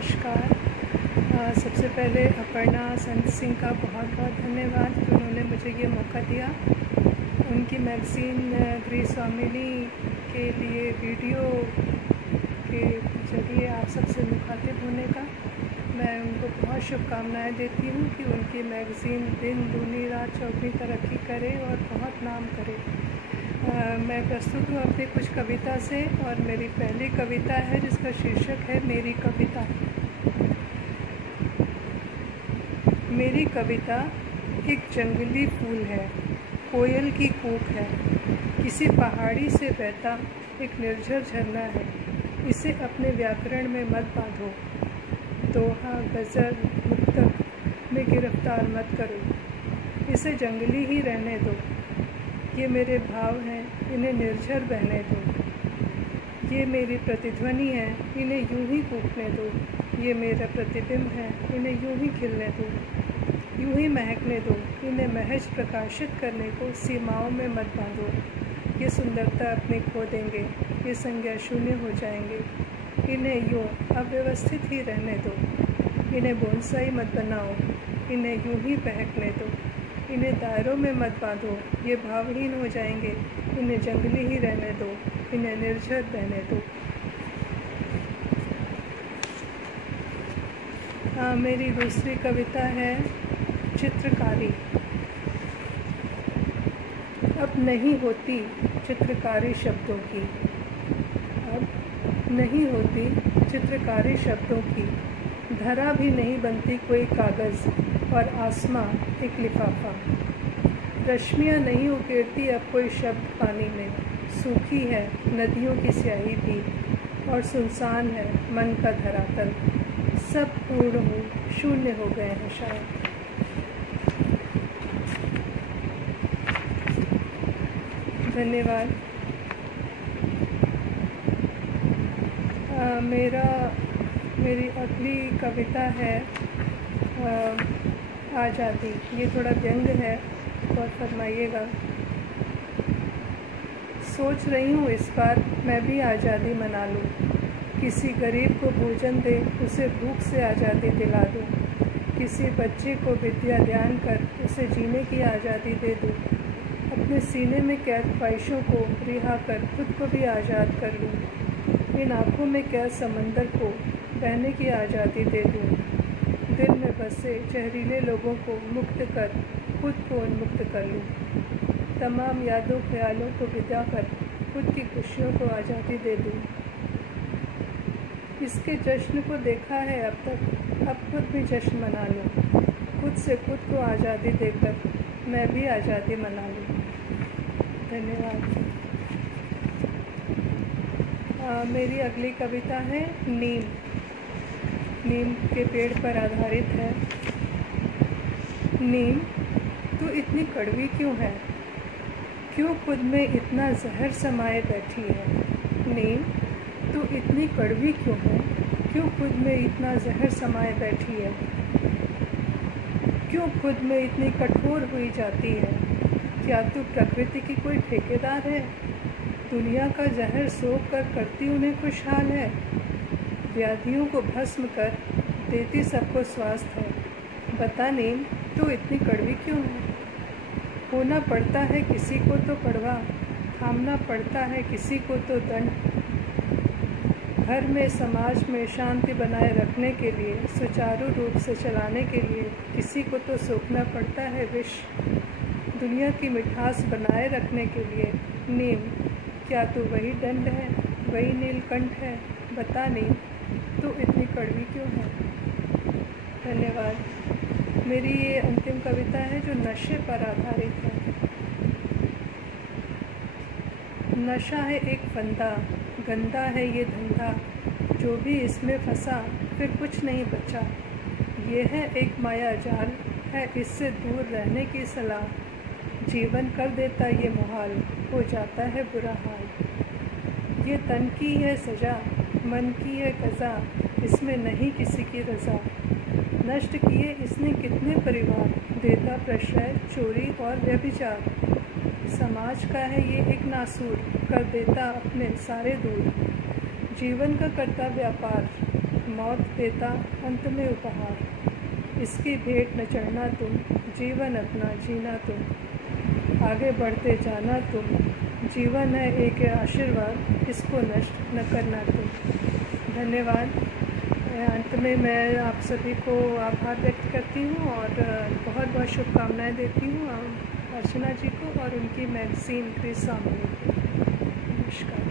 नमस्कार। सबसे पहले अपर्णा संत सिंह का बहुत बहुत धन्यवाद कि उन्होंने मुझे ये मौका दिया। उनकी मैगज़ीन गृह स्वामिनी के लिए वीडियो के जरिए आप सबसे मुखातिब होने का मैं उनको बहुत शुभकामनाएं देती हूँ कि उनकी मैगज़ीन दिन दूनी रात चौगुनी तरक्की करे और बहुत नाम करे। मैं प्रस्तुत हूँ अपनी कुछ कविता से और मेरी पहली कविता है जिसका शीर्षक है मेरी कविता। मेरी कविता एक जंगली फूल है, कोयल की कूक है, किसी पहाड़ी से बहता एक निर्झर झरना है। इसे अपने व्याकरण में मत बांधो, दोहा गज़ल मुक्तक में गिरफ्तार मत करो। इसे जंगली ही रहने दो। ये मेरे भाव हैं, इन्हें निर्झर बहने दो। ये मेरी प्रतिध्वनि है, इन्हें यूं ही कूकने दो। ये मेरा प्रतिबिंब है, इन्हें यूं ही खिलने दो, यूं ही महकने दो। इन्हें महज प्रकाशित करने को सीमाओं में मत बांधो। ये सुंदरता अपनी खो देंगे, ये संज्ञा शून्य हो जाएंगे। इन्हें यूं अव्यवस्थित ही रहने दो। इन्हें बोनसाई मत बनाओ, इन्हें यूं ही बहकने दो। इन्हें दायरों में मत बांधो, ये भावहीन हो जाएंगे। इन्हें जंगली ही रहने दो, इन्हें निर्झर बहने दो। मेरी दूसरी कविता है चित्रकारी। अब नहीं होती चित्रकारी शब्दों की, अब नहीं होती चित्रकारी शब्दों की। धरा भी नहीं बनती कोई कागज़ और आसमां एक लिफाफा। रश्मियाँ नहीं उकेरती अब कोई शब्द पानी में। सूखी है नदियों की स्याही भी और सुनसान है मन का धरातल। सब पूर्ण हो शून्य हो गए हैं शायद। धन्यवाद। मेरी अगली कविता है आज़ादी। ये थोड़ा व्यंग है और फरमाइएगा। सोच रही हूँ इस बार मैं भी आज़ादी मना लूँ। किसी गरीब को भोजन दे, उसे भूख से आज़ादी दिला दूँ। किसी बच्चे को विद्या दान कर उसे जीने की आज़ादी दे दूँ। अपने सीने में कैद ख्वाहिशों को रिहा कर खुद को भी आज़ाद कर लूँ। इन आँखों में कैद समंदर को बहने की आज़ादी दे दूँ। दिल में बसे जहरीले लोगों को मुक्त कर खुद को उन्मुक्त कर लूँ। तमाम यादों ख्यालों को विदा कर खुद की खुशियों को आज़ादी दे दूँ। इसके जश्न को देखा है अब तक, अब खुद भी जश्न मना लूँ। खुद से खुद को आज़ादी देकर मैं भी आज़ादी मना लूँ। धन्यवाद। मेरी अगली कविता है नीम। नीम के पेड़ पर आधारित है। नीम तू इतनी कड़वी क्यों है, क्यों खुद में इतना जहर समाये बैठी है। नीम तू इतनी कड़वी क्यों है, क्यों खुद में इतना जहर समाये बैठी है। क्यों खुद में इतनी कठोर हुई जाती है। क्या तू प्रकृति की कोई ठेकेदार है, दुनिया का जहर सोख कर करती उन्हें खुशहाल है। व्याधियों को भस्म कर देती सबको स्वास्थ्य है। बता नीम तू इतनी कड़वी क्यों है। होना पड़ता है किसी को तो कड़वा, थामना पड़ता है किसी को तो दंड। घर में समाज में शांति बनाए रखने के लिए, सुचारू रूप से चलाने के लिए किसी को तो सोखना पड़ता है विष। दुनिया की मिठास बनाए रखने के लिए नीम क्या तू वही दंड है, वही नीलकंठ है। बता नीम तू इतनी कड़वी क्यों है। धन्यवाद। मेरी ये अंतिम कविता है जो नशे पर आधारित है। नशा है एक फंदा, गंदा है ये धंधा, जो भी इसमें फंसा फिर कुछ नहीं बचा। ये है एक माया जाल, है इससे दूर रहने की सलाह। जीवन कर देता ये मुहाल, हो जाता है बुरा हाल। ये तन की है सजा, मन की है कज़ा, इसमें नहीं किसी की रज़ा। नष्ट किए इसने कितने परिवार, देता प्रश्रय चोरी और व्यभिचार। समाज का है ये एक नासूर, कर देता अपने सारे दूर। जीवन का करता व्यापार, मौत देता अंत में उपहार। इसकी भेंट न चढ़ना तुम, जीवन अपना जीना तुम, आगे बढ़ते जाना तुम। जीवन है एक आशीर्वाद, इसको नष्ट न करना तुम। धन्यवाद। अंत में मैं आप सभी को आभार व्यक्त करती हूँ और बहुत बहुत शुभकामनाएं देती हूँ अर्चना जी को और उनकी मैगज़ीन क्रिस सामने को। नमस्कार।